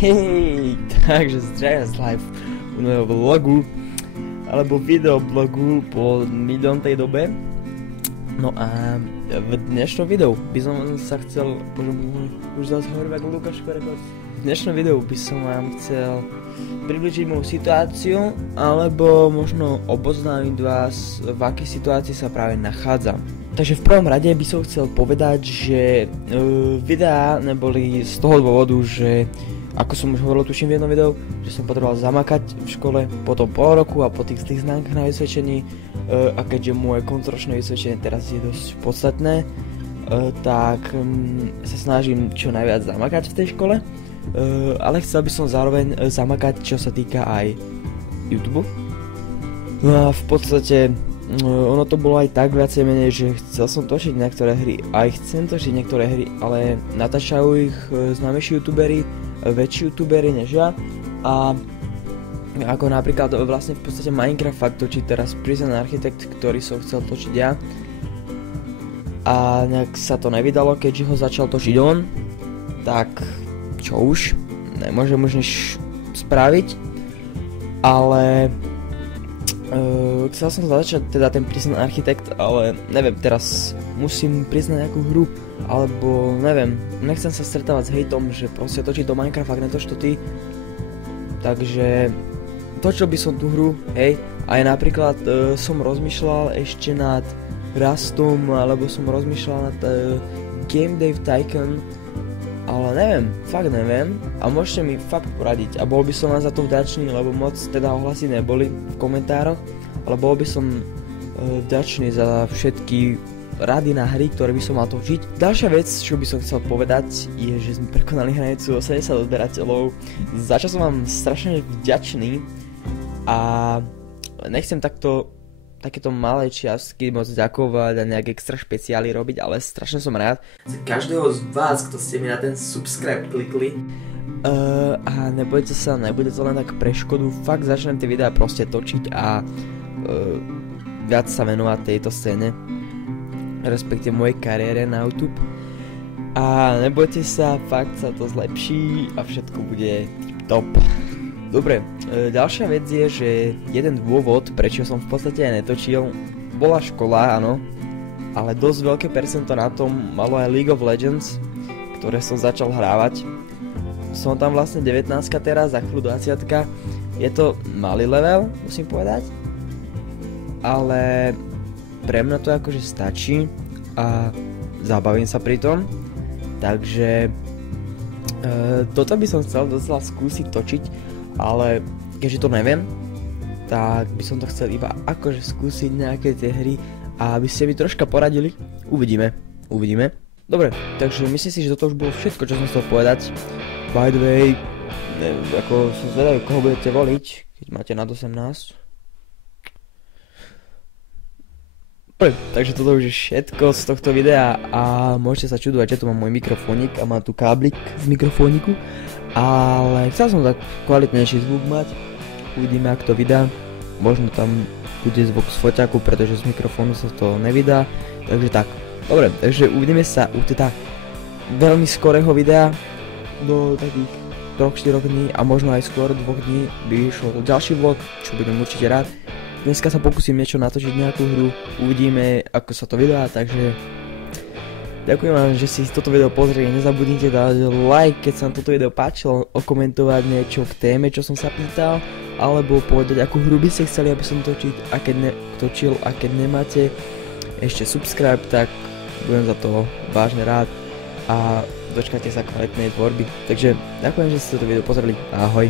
Hej, takže zdravím z live u nového vlogu alebo videoblogu po miliontej dobe. No a v dnešnom videu by som sa chcel, už zase hovorím ako Lukáš Korekos. V dnešnom videu by som vám chcel približiť moju situáciu alebo možno oboznámiť vás, v akej situácii sa práve nachádzam. Takže v prvom rade by som chcel povedať, že videá neboli z toho dôvodu, že ako som už hovoril tuším v jednom videu, že som potreboval zamakať v škole po tom pol roku a po tých zlých známkach na vysvedčení, a keďže moje koncoročné vysvedčenie teraz je dosť podstatné, tak sa snažím čo najviac zamakať v tej škole, ale chcel by som zároveň zamakať čo sa týka aj YouTube. No a v podstate ono to bolo aj tak viacej menej, že chcel som točiť niektoré hry, aj chcem točiť niektoré hry, ale natáčajú ich známejší youtuberi, väčší youtuberi než ja, a ako napríklad vlastne v podstate Minecraft fakt točí teraz Prison Architect, ktorý som chcel točiť ja, a nejak sa to nevydalo, keďže ho začal točiť on, tak čo už, nemôžem už nič spraviť, ale chcel som začať teda ten Prison Architect, ale neviem, teraz musím priznať nejakú hru, alebo neviem, nechcem sa stretávať s hejtom, že proste točiť do Minecraft, ak netoč to ty. Takže točil by som tú hru, hej, aj napríklad som rozmýšľal ešte nad Rustom, alebo som rozmýšľal nad Game Dev Tycoon, ale neviem, fakt neviem a môžete mi fakt poradiť a bol by som vám za to vďačný, lebo moc teda ohlasy neboli v komentároch, ale bol by som vďačný za všetky rady na hry, ktoré by som mal točiť. Ďalšia vec, čo by som chcel povedať, je, že sme prekonali hranicu 80 odberateľov, za čo som vám strašne vďačný a nechcem takéto malé čiastky moc ďakovať a nejak extra špeciály robiť, ale strašne som rád za každého z vás, kto ste mi na ten subscribe klikli, a nebojte sa, nebude to len tak pre škodu, fakt začnem tie videá proste točiť a viac sa venovať tejto scéne, respektíve mojej kariére na YouTube, a nebojte sa, fakt sa to zlepší a všetko bude top. Dobre, ďalšia vec je, že jeden dôvod, prečo som v podstate aj netočil, bola škola, áno, ale dosť veľké percento na tom malo aj League of Legends, ktoré som začal hrávať. Som tam vlastne 19 teraz, za chvíľu 20. Je to malý level, musím povedať, ale pre mňa to akože stačí a zabavím sa pri tom, takže toto by som chcel docela skúsiť točiť, ale keďže to neviem, tak by som to chcel iba akože skúsiť nejaké tie hry a aby ste mi troška poradili. Uvidíme. Dobre, takže myslím si, že toto už bolo všetko, čo som chcel povedať. By the way, neviem, ako som zvedavý, koho budete voliť, keď máte nad 18. Dobre, takže toto už je všetko z tohto videa a môžete sa čudovať, že tu mám môj mikrofónik a mám tu káblik z mikrofóniku, ale chcel som tak kvalitnejší zvuk mať, uvidíme, ak to vydá, možno tam bude zvuk z foťaku, pretože z mikrofónu sa to nevydá, takže tak. Dobre, takže uvidíme sa u teda veľmi skorého videa, do takých 3-4 dní a možno aj skôr 2 dní by išiel ďalší vlog, čo budem určite rád. Dneska sa pokúsim niečo natočiť, nejakú hru, uvidíme, ako sa to vydá, takže ďakujem vám, že si toto video pozreli, nezabudnite dať like, keď sa vám toto video páčilo, okomentovať niečo k téme, čo som sa pýtal, alebo povedať, akú hru by ste chceli, aby som točil, a keď nemáte ešte subscribe, tak budem za to vážne rád a dočkajte sa kvalitnej tvorby. Takže ďakujem, že ste toto video pozreli, ahoj.